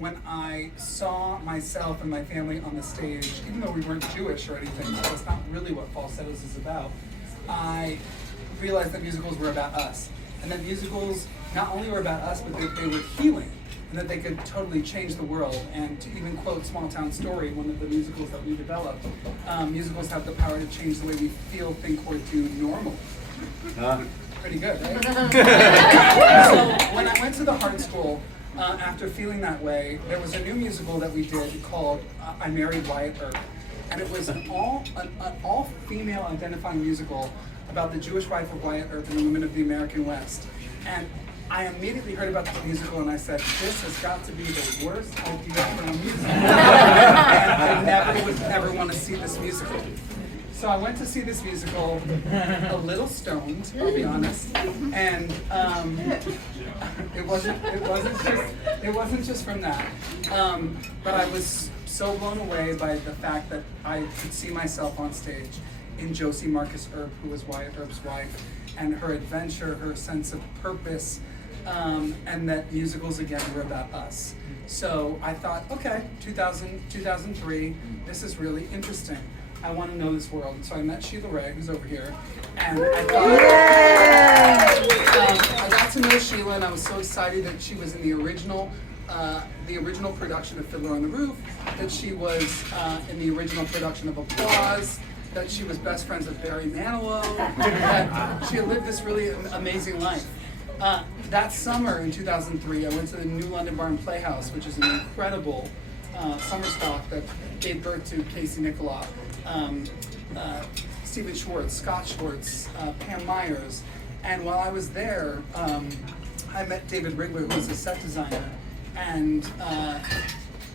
when I saw myself and my family on the stage, even though we weren't Jewish or anything, that's not really what Falsettos is about, I realized that musicals were about us. And that musicals not only were about us, but they were healing, and that they could totally change the world. And to even quote Small Town Story, one of the musicals that we developed, musicals have the power to change the way we feel, think, or do normally. Pretty good, right? So when I went to the Heart School, after feeling that way, there was a new musical that we did called I Married Wyatt Earp. And it was an all-female identifying musical about the Jewish wife of Wyatt Earp and the women of the American West. And I immediately heard about this musical and I said, this has got to be the worst idea for a musical. And I would never want to see this musical. So I went to see this musical, a little stoned, I'll be honest, and it wasn't just from that. But I was so blown away by the fact that I could see myself on stage in Josie Marcus Earp, who was Wyatt Earp's wife, and her adventure, her sense of purpose, and that musicals again were about us. So I thought, okay, 2003, this is really interesting. I want to know this world. So I met Sheila Ray, who's over here, and I thought, I got to know Sheila, and I was so excited that she was in the original production of Fiddler on the Roof, that she was in the original production of Applause, that she was best friends with Barry Manilow, that she had lived this really amazing life. That summer in 2003, I went to the New London Barn Playhouse, which is an incredible summer stock that gave birth to Casey Nicholaw, Stephen Schwartz, Scott Schwartz, Pam Myers. And while I was there, I met David Rigler, who was a set designer, and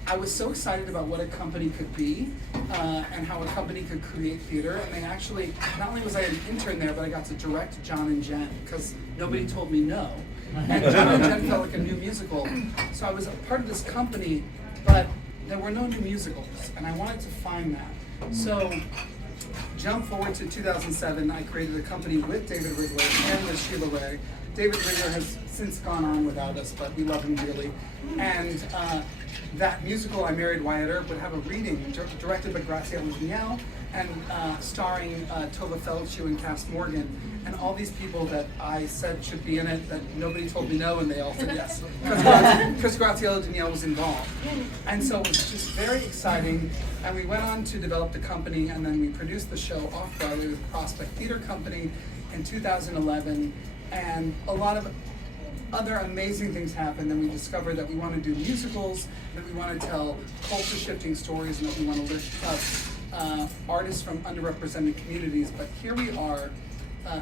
I was so excited about what a company could be and how a company could create theater. And they actually, not only was I an intern there, but I got to direct John and Jen, because nobody told me no. And John and Jen felt like a new musical. So I was a part of this company, but there were no new musicals, and I wanted to find that. So jump forward to 2007, I created a company with David Rigler and with Sheila Ray. David Rigler has since gone on without us, but we love him dearly. And that musical, I Married Wyatt Earp, would have a reading directed by Graziella Danielle and starring Tova Feliciu and Cass Morgan, and all these people that I said should be in it that nobody told me no, and they all said yes, because Graziella Danielle was involved. And so it was just very exciting, and we went on to develop the company, and then we produced the show off-Broadway with Prospect Theater Company in 2011, and a lot of other amazing things happened. Then we discovered that we want to do musicals, that we want to tell culture-shifting stories, and that we want to lift up artists from underrepresented communities. But here we are,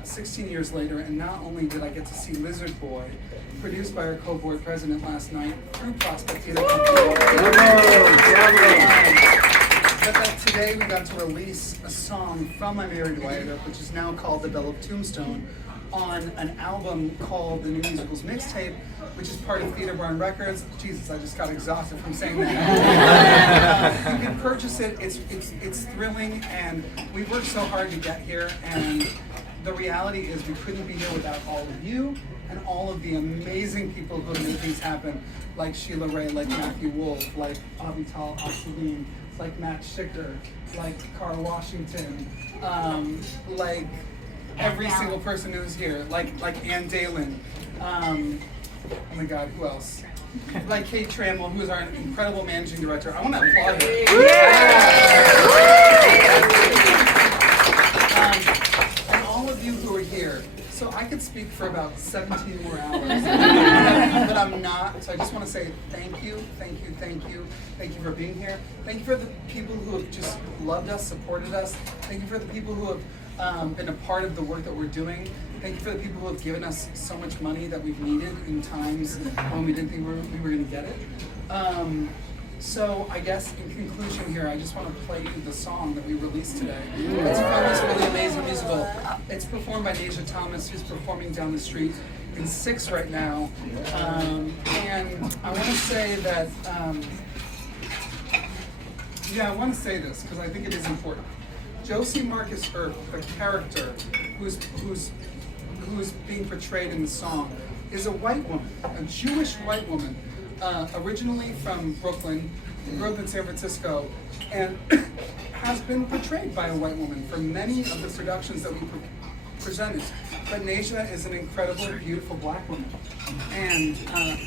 16 years later, and not only did I get to see Lizard Boy, produced by our co-board president last night through Prospect Theater Company, but that today we got to release a song from I Married Wyatt Earp, which is now called The Bell of Tombstone, on an album called The New Musicals Mixtape, which is part of Theater Barn Records. Jesus, I just got exhausted from saying that. You can purchase it. It's thrilling, and we worked so hard to get here, and the reality is we couldn't be here without all of you and all of the amazing people who made things happen, like Sheila Ray, like Matthew Wolf, like Avital Asseline, like Matt Schicker, like Carl Washington, like every single person who's here, like Ann Dalen, oh my God, who else? Like Kate Trammell, who is our incredible managing director. I want to applaud her. And all of you who are here. So I could speak for about 17 more hours, but I'm not. So I just want to say thank you, thank you, thank you. Thank you for being here. Thank you for the people who have just loved us, supported us. Thank you for the people who have been a part of the work that we're doing. Thank you for the people who have given us so much money that we've needed in times when we didn't think we were going to get it. So I guess in conclusion here, I just want to play you the song that we released today. It's from this really amazing musical. It's performed by Deja Thomas, who's performing down the street in 6 right now. And I want to say that, I want to say this because I think it is important. Josie Marcus Earp, the character who's being portrayed in the song, is a white woman, a Jewish white woman, originally from Brooklyn, grew up in San Francisco, and has been portrayed by a white woman for many of the seductions that we presented. But Nasia is an incredible, beautiful black woman. And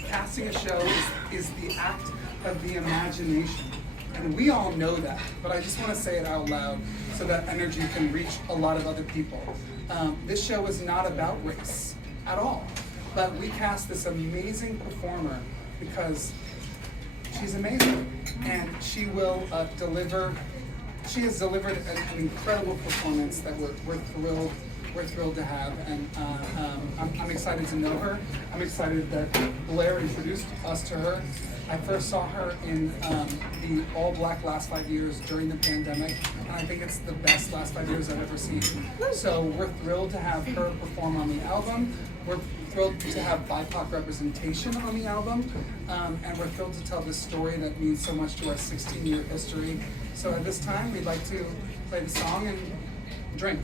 casting a show is the act of the imagination. And we all know that, but I just want to say it out loud so that energy can reach a lot of other people. This show is not about race at all, but we cast this amazing performer because she's amazing, and she will deliver. She has delivered an incredible performance that we're thrilled to have, and I'm excited to know her. I'm excited that Blair introduced us to her. I first saw her in the All Black Last 5 Years during the pandemic, and I think it's the best last 5 years I've ever seen. So we're thrilled to have her perform on the album. We're thrilled to have BIPOC representation on the album, and we're thrilled to tell this story that means so much to our 16-year history. So at this time, we'd like to play the song and drink.